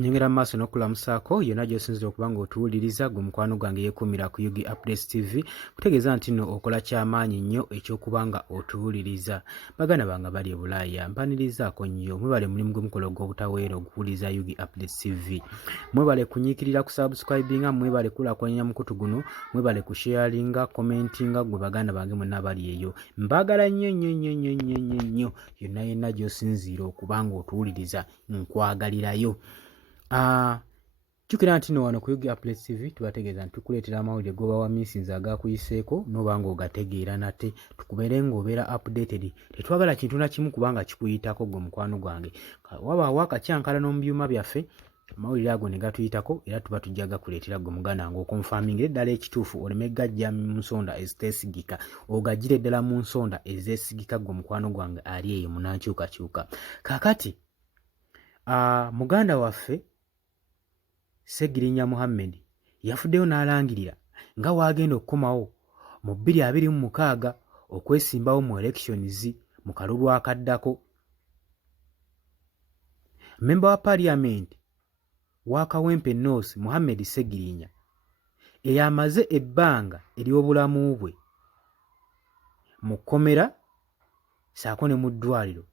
Nyongera maaso n'okulamusaako yonna gy'osinzira okuba ng'otuwuliriza gwe mukwano gwange yeekuumira ku Yugi Updates TV kutegeeza nti nno okola kyamaanyi nnyo eky'okuba nga otuwuliriza. Baganda bange bali e Bulaaya mpanirizaako nnyo mwebale mulimu gwe mukola ogw'obutaweera okuwuliriza Yugi Updates TV. Mwebale kunyiikirira ku subscribinga, mwebale kulaakulanya mukutu guno, mwebale ku sharinga, commentinga gwe baganda bange mwenna bali eyo. Mbagala nnyo nnyo nnyo nnyo nnyo nnyo nnyo yonna yenna gy'osinziira okuba ng'otuwuliriza nkwagalirayo. Jjukira nti nno wano ku Yugi Updates TV tubategeeza nti tukuleetera amawulire g'obawa miisinzi agakuyiseeko n'oba ng'ogategeera nate tukubeere ng'obeera updated. Tetwagala kintu na kimu kubanga kikuyitako gwe mukwano gwange. Wabaawo akacyankala mu byuma byaffe amawulire ago ne gatuyitako era tuba tujja gakuleetera gwe muganda ng'okonfamingira ddala ekituufu oleme gajja mu nsonda eziteesigika ogajjire ddala mu nsonda ezeesigika gwe mukwano gwange ali eyo munankyukakyuka. Kaakati muganda waffe Ssegirinya Muhammad yafuddeyo n'alangirira nga waagenda okukomawo mu 2026 okwesimbawo mu elections mu kalulu akaddako. Memba wa Parliament wa Kawempe North Muhammad Ssegirinya eyamaze ebbanga ery'obulamu bwe mu kkomera saako ne mu ddwaliro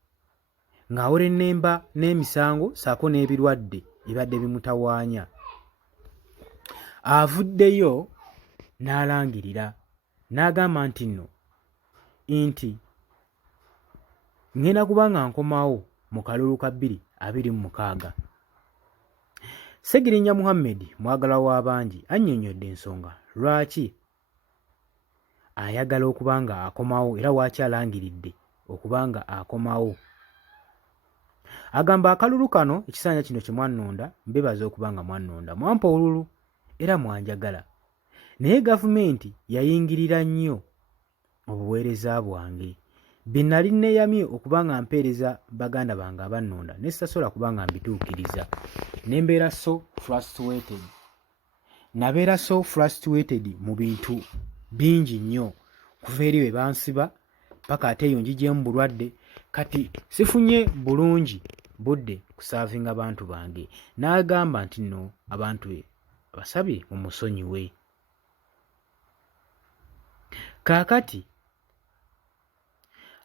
ng'awera ennemba n'emisango saako n'ebirwadde ebibadde bimutawaanya. Avuddeyo n'alangirira n'agamba nti nno ngenda kuba nga nkomawo mu kalulu ka 2026. Ssegirinya Muhammad mwagala w'abangi annyonnyodde ensonga lwaki ayagala okuba nga akomawo era waaki alangiridde okuba nga akomawo. Agamba akalulu kano ekisanja kino kye mwannonda mbebaza okuba nga mwannonda mwampa olulu era mwanjagala naye gavumenti yayingirira nnyo obuweereza bwange bye nnali neeyamye okuba nga mpeereza baganda bange abannonda ne sitasobola kuba nga mbituukiriza ne mbeera so frustrated mu bintu bingi nnyo kuva eri bwe bansiba paka ate eyo njigyemu bulwadde kati sifunye bulungi budde kusaavinga abantu bange. N'agamba nti nno abantu be basabye mu musonyiwe. Kaakati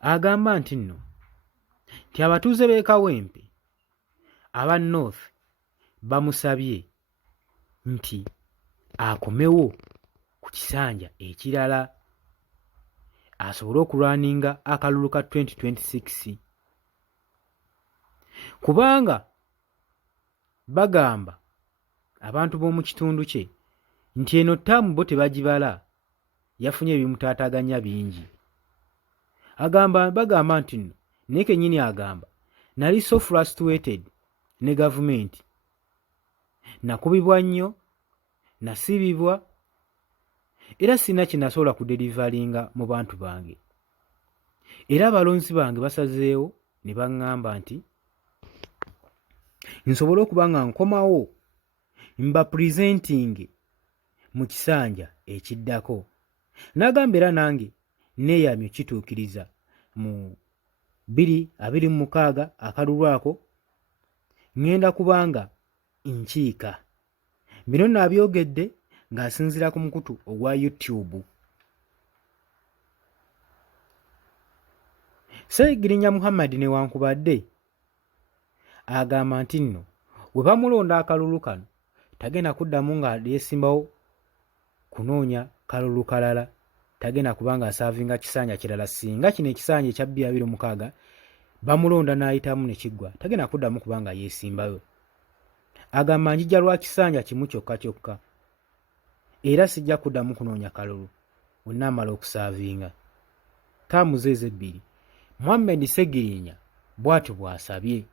agamba nti nno nti abatuuze b'e Kawempe aba North bamusabye nti akomewo ku kisanja ekirala asobole okulwaninga akalulu ka 2026 kubanga bagamba abantu b'omu kitundu kye nti eno ttaamu bo tebagibala yafunye ebimutaataganya bingi. Bagamba nti nno naye kennyini agamba nali so frustrated ne gavumenti nakubibwa nnyo nasibibwa era sina kye nasobola kuderivalinga mu bantu bange era abalonzi bange basazeewo ne baŋŋamba nti nsobole okuba nga nkomawo mba presenting mu kisanja ekiddako. N'agamba era nange neeyamye kituukiriza mu 2026 akalulu ako ŋŋenda kuba nga nkiika. Bino naabyogedde ng'asinziira ku mukutu ogwa YouTube. Ssegirinya Muhammad newankubadde agamba nti nno bwe bamulonda akalulu kano tagenda kuddamu nga yeesimbawo kunoonya kalulu kalala, tagenda kubanga asaavinga kisanja kirala singa kino ekisanja ekya 2026 bamulonda n'ayitamu ne kiggwa tagenda kuddamu kubanga yeesimbayo. Agamba njija lwa kisanja kimu kyokka kyokka era sijja kuddamu kunoonya kalulu wonna amala okusaavinga. Ttaamu ze ebbiri Muhammad Ssegirinya bw'atyo bw'asabye.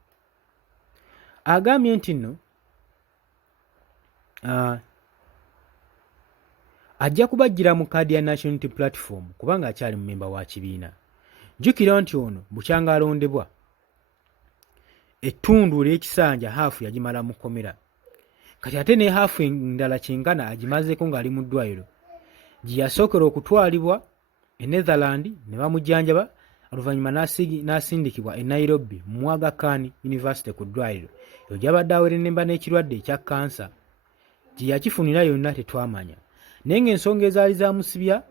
Agambye nti nno ajja kubajjira mu kaadi ya National Unity Platform kubanga akyali mu memba wa kibiina. Jjukira nti ono bukyanga alondebwa ettundu ly'ekisanja haafu yagimala mu kkomera kati ate ne haafu endala kyenkana agimazeeko ng'ali mu ddwaliro gye yasookera okutwalibwa e Netherland ne bamujjanjaba oluvannyuma n'asindikibwa e Nairobi mu Aga Khan University ku ddwaliro eyo gy'abadde awerennemba n'ekirwadde ekya kansa. Gye yakifunira yonna tetwamanya, naye ng'ensonga ezaali zamusibya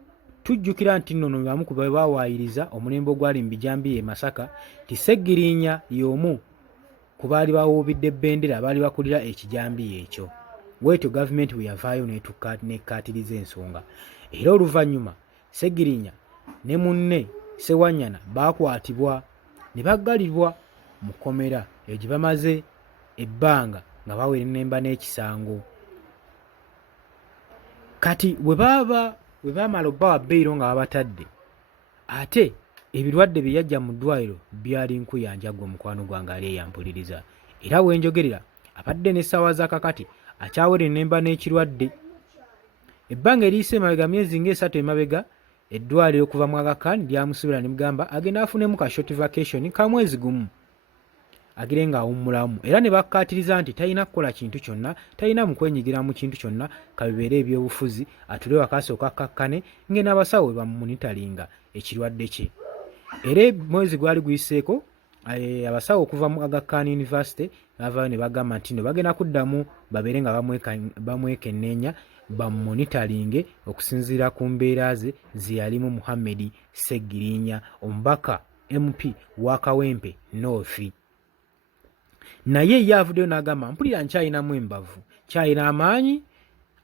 tujjukira nti nno bamu ku be baawaayiriza omulembe ogwali mu Bijambiya e Masaka ti Sseggirinya y'omu ku baali bawuubidde bendera abaali bakulira ekijambiya ekyo. Bwetyo gavumenti bwe yavaayo n'ekkaatiriza ensonga. Era oluvannyuma Sseggirinya ne munne Ssewanyana baakwatibwa ne baggalibwa mu kkomera eyo gye bamaze ebbanga nga bawerennemba n'ekisango. Kati bwe baamala obbawa bbeeyiro nga babatadde, ate ebirwadde bye yajja mu ddwaliro byali nkuyanja gwe mukwano gwange ali eyampuliriza. Era bwe njogerera abadde n'essaawa z'akakati akyawerennemba n'ekirwadde. Ebbanga eriyise emabega myezi ng'esatu emabega eddwaliro okuva mu Aga Khan lyamusuubira ne mugamba agenda afunemu ka short vacation ka mwezi gumu agire ng'awummulamu, era ne bakkaatiriza nti talina kukola kintu kyonna, talina mu kwenyigira mu kintu kyonna, kabibeere ebyobufuzi, atule wakasooka kakkane ng'en'abasawo bamumonitalinga ekirwadde kye. Era mwezi gwali guyiseeko abasawo okuva mu Aga Khan University bavaayo ne bagamba nti no bagenda kuddamu babeere nga bamwekenneenya bamumonitalinge okusinziira ku mbeera ze yalimu Muhammad Sseggirinya, omubaka MP wa Kawempe North. Naye ye avuddeyo n'agamba mpulira nkyayinamu embavu, kyayina amaanyi,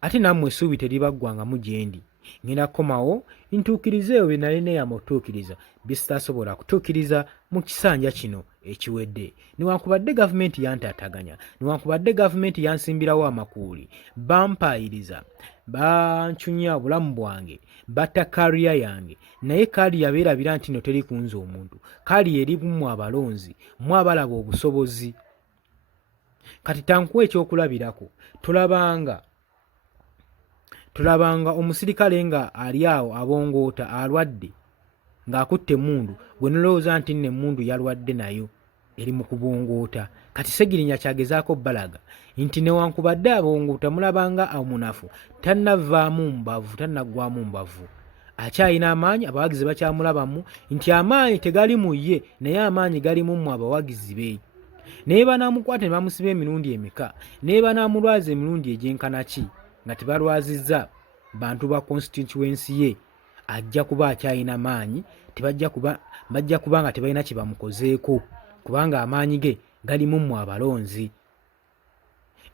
ate nammwe essuubi teribaggwangamu gye ndi. Ngenda kukomawo ntuukirize eyo bye nali neeyama otuukiriza bye sitaasobola kutuukiriza mu kisanja kino ekiwedde. Newankubadde gavumenti yantaataganya, newankubadde gavumenti yansimbirawo amakuuli, bampaayiriza, bancunya obulamu bwange, batta kaliya yange, naye kaliya beerabira nti no teri kunza omuntu, kaliya eri mmwe abalonzi, mmwe abalaba obusobozi. Kati tankuwa ekyokulabirako, tulabanga omusirikale nga ali awo abongoota alwadde ng'akutte emmundu, gwe nolowooza nti nno emmundu yalwadde nayo eri mu kubongoota. Kati Sseggirinya kyagezaako balaga nti newankubadde abongoota mulabanga omunafu tannavaamu mbavu, tannaggwamu mbavu, akyalina amaanyi, abawagizi bakyamulabamu nti amaanyi tegali mu ye naye amaanyi gali mu mmwe abawagizi be. Naye banaamukwata ne bamusiba emirundi emeka, naye banaamulwaza emirundi egyenkana ki nga tebalwazizza bantu ba constituency ye, ajja kuba akyalina maanyi, bajja kuba nga tebalina kye bamukozeeko kubanga amaanyi ge gali mu mmwe abalonzi.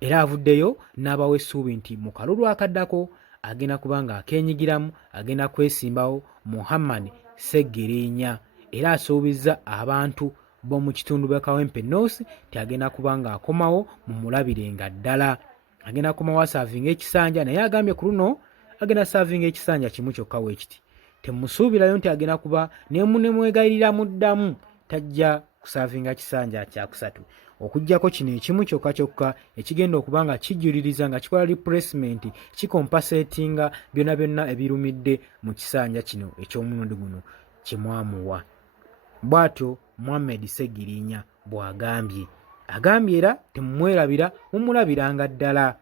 Era avuddeyo n'abawa essuubi nti mu kalulu akaddako agenda kuba nga akeenyigiramu, agenda kwesimbawo Muhammad Sseggirinya, era asuubizza abantu b'omu kitundu bya Kawempe North ti agenda kuba nga akomawo mu mulabirenga ddala, agenda kukomawo asaavinga ekisanja, naye agambye ku luno agenda saavinga ekisanja kimu kyokka weekiti. Temusuubirayo nti agenda kuba nemwegayirira muddamu, tajja kusaavinga kisanja kyakusatu okuggyako kino ekimu kyokka kyokka ekigenda okuba nga kijuliriza nga kikola replacement, kikompasetinga byonna byonna ebirumidde mu kisanja kino eky'omulundi guno kyemwamuwa. Bw'atyo Muhammad Sseggirinya bw'agambye. Agambye era temumwerabira, mumulabiranga ddala.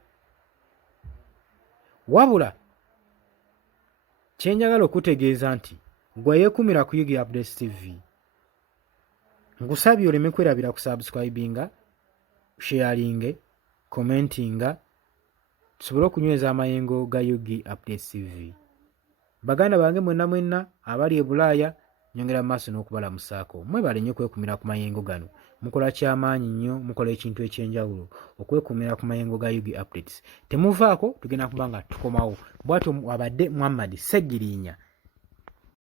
Wabula kyenjagala okutegeeza nti gwe yeekumira ku Yugi Updates TV, nkusabye oleme kwerabira ku subscribinga, sharinge, commentinga, tusobole okunyweza amayengo ga Yugi Updates TV. Baganda bange mwenna abali e Bulaaya, nyongera mu maaso n'okubalamusaako. Mwebale nnyo okwekumira ku mayengo gano. Mukola kyamaanyi nnyo, mukola ekintu ekyenjawulo okwekumira ku mayengo ga Yugi Updates. Temuvaako, tugenda kuba nga tukomawo. Bw'atyo abadde Muhammad Sseggirinya